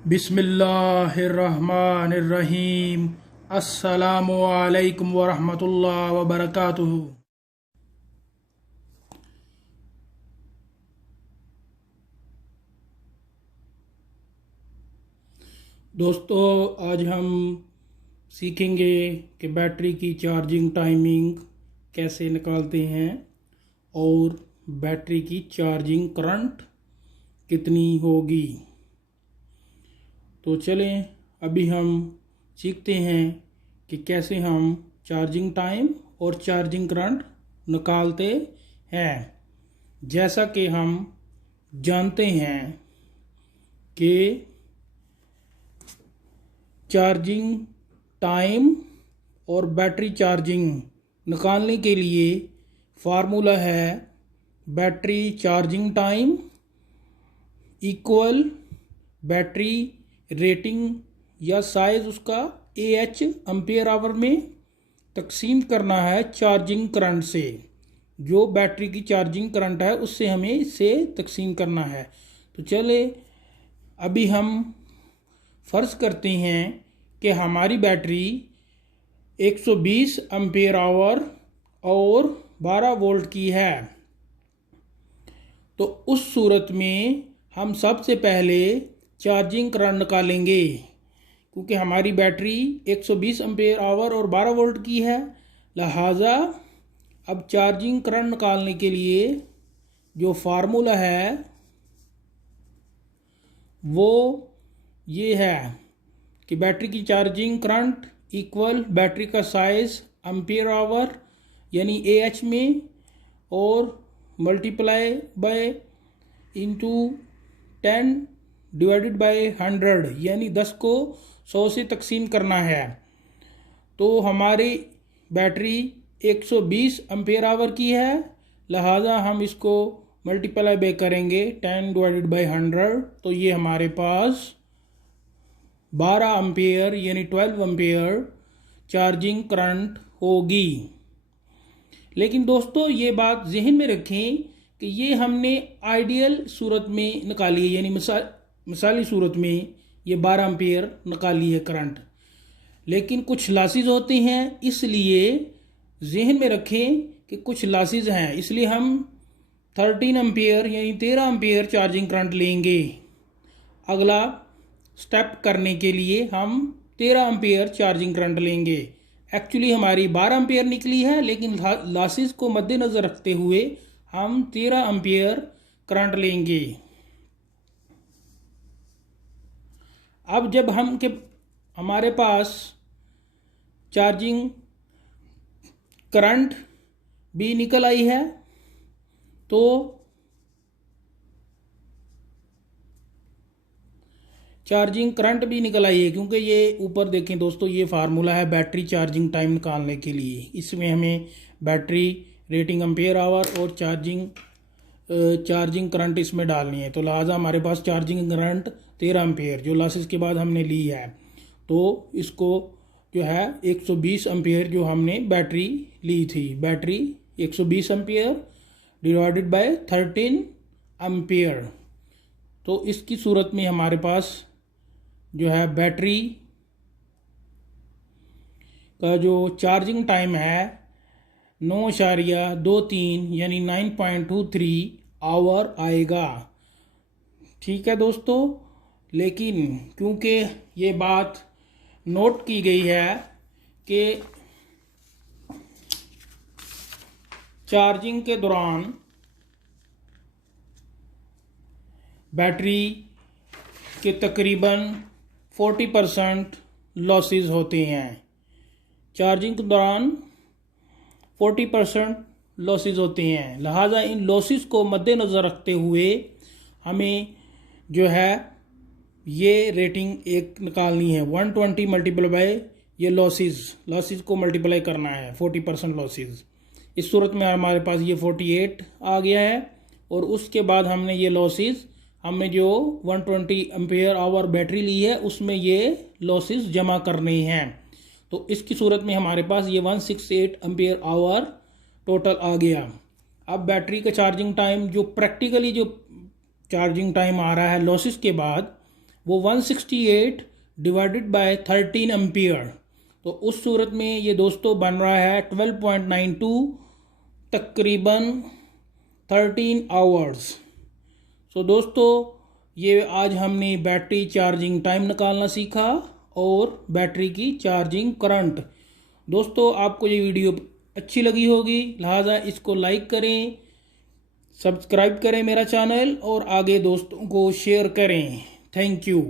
बिस्मिल्लाहिर्रहमानिर्रहीम। अस्सलामु अलैकुम वरहमतुल्लाहि वबरकातुहू। दोस्तों, आज हम सीखेंगे कि बैटरी की चार्जिंग टाइमिंग कैसे निकालते हैं और बैटरी की चार्जिंग करंट कितनी होगी। तो चलें अभी हम सीखते हैं कि कैसे हम चार्जिंग टाइम और चार्जिंग करंट निकालते हैं। जैसा कि हम जानते हैं कि चार्जिंग टाइम और बैटरी चार्जिंग निकालने के लिए फार्मूला है battery charging time equal battery rating या साइज उसका AH एम्पियर आवर में तकसीम करना है चार्जिंग करंट से। जो बैटरी की चार्जिंग करंट है उससे हमें इसे तकसीम करना है। तो चले अभी हम फ़र्ज़ करते हैं कि हमारी बैटरी 120 एम्पियर आवर और 12 वोल्ट की है। तो उस सूरत में हम सबसे पहले चार्जिंग करंट निकालेंगे, क्योंकि हमारी बैटरी 120 एम्पियर आवर और 12 वोल्ट की है। लिहाजा अब चार्जिंग करंट निकालने के लिए जो फार्मूला है वो ये है कि बैटरी की चार्जिंग करंट इक्वल बैटरी का साइज एम्पियर आवर यानी AH में और multiply by into 10 divided by 100 यानी 10 को 100 से तकसीम करना है। तो हमारी बैटरी 120 एम्पियर आवर की है, लिहाजा हम इसको मल्टीप्लाई बाय करेंगे 10 डिवाइडेड बाय 100। तो ये हमारे पास 12 एम्पियर यानी 12 एम्पियर चार्जिंग करंट होगी। लेकिन दोस्तों ये बात जहन में रखें कि ये हमने आइडियल सूरत में निकाली है, यानी मिसाली सूरत में ये 12 एम्पियर निकाली है करंट। लेकिन कुछ लॉसेस होते हैं, इसलिए जहन में रखें कि कुछ लॉसेस हैं, इसलिए हम 13 एम्पियर यानी 13 एम्पियर चार्जिंग करंट लेंगे। अगला स्टेप करने के लिए हम 13 एम्पियर चार्जिंग करंट लेंगे। एक्चुअली हमारी 12 एम्पियर निकली है, लेकिन लॉसेस को मद्देनज़र रखते हुए हम 13 एम्पियर करंट लेंगे। अब जब हमारे पास चार्जिंग करंट भी निकल आई है तो चार्जिंग करंट भी निकल आई है, क्योंकि ये ऊपर देखें दोस्तों, ये फार्मूला है बैटरी चार्जिंग टाइम निकालने के लिए। इसमें हमें बैटरी रेटिंग एम्पियर आवर और चार्जिंग करंट इसमें डालनी है। तो लिहाजा हमारे पास चार्जिंग करंट 13 एम्पियर जो लॉसेस के बाद हमने ली है, तो इसको जो है 120 एम्पियर जो हमने बैटरी ली थी, battery 120 ampere divided by 13 ampere. तो इसकी सूरत में हमारे पास जो है बैटरी का जो चार्जिंग टाइम है 9.23 यानी 9.23 आवर आएगा। ठीक है दोस्तों, लेकिन क्योंकि ये बात नोट की गई है कि चार्जिंग के दौरान बैटरी के तकरीबन 40% लॉसेस होते हैं। चार्जिंग के दौरान 40% लॉसेस होते हैं, लिहाजा इन लॉसेस को मद्देनज़र रखते हुए हमें जो है ये रेटिंग एक निकालनी है। 120 मल्टीप्लाई बाय ये लॉसेस को मल्टीप्लाई करना है 40% लॉसेस। इस सूरत में हमारे पास ये 48 आ गया है, और उसके बाद हमने ये लॉसेस हमने जो 120 एम्पियर आवर बैटरी ली है उसमें ये लॉसेस जमा करने हैं। तो इसकी सूरत में हमारे पास ये 168 एम्पियर आवर टोटल आ गया। अब बैटरी का चार्जिंग टाइम जो प्रैक्टिकली जो चार्जिंग टाइम आ रहा है लॉसेस के बाद, वो 168 डिवाइडेड बाय 13 एम्पियर। तो उस सूरत में ये दोस्तों बन रहा है 12.92 तकरीबन 13 आवर्स। सो दोस्तों ये आज हमने बैटरी चार्जिंग टाइम निकालना सीखा और बैटरी की चार्जिंग करंट। दोस्तों आपको ये वीडियो अच्छी लगी होगी, लिहाजा इसको लाइक करें, सब्सक्राइब करें मेरा चैनल और आगे दोस्तों को शेयर करें। Thank you.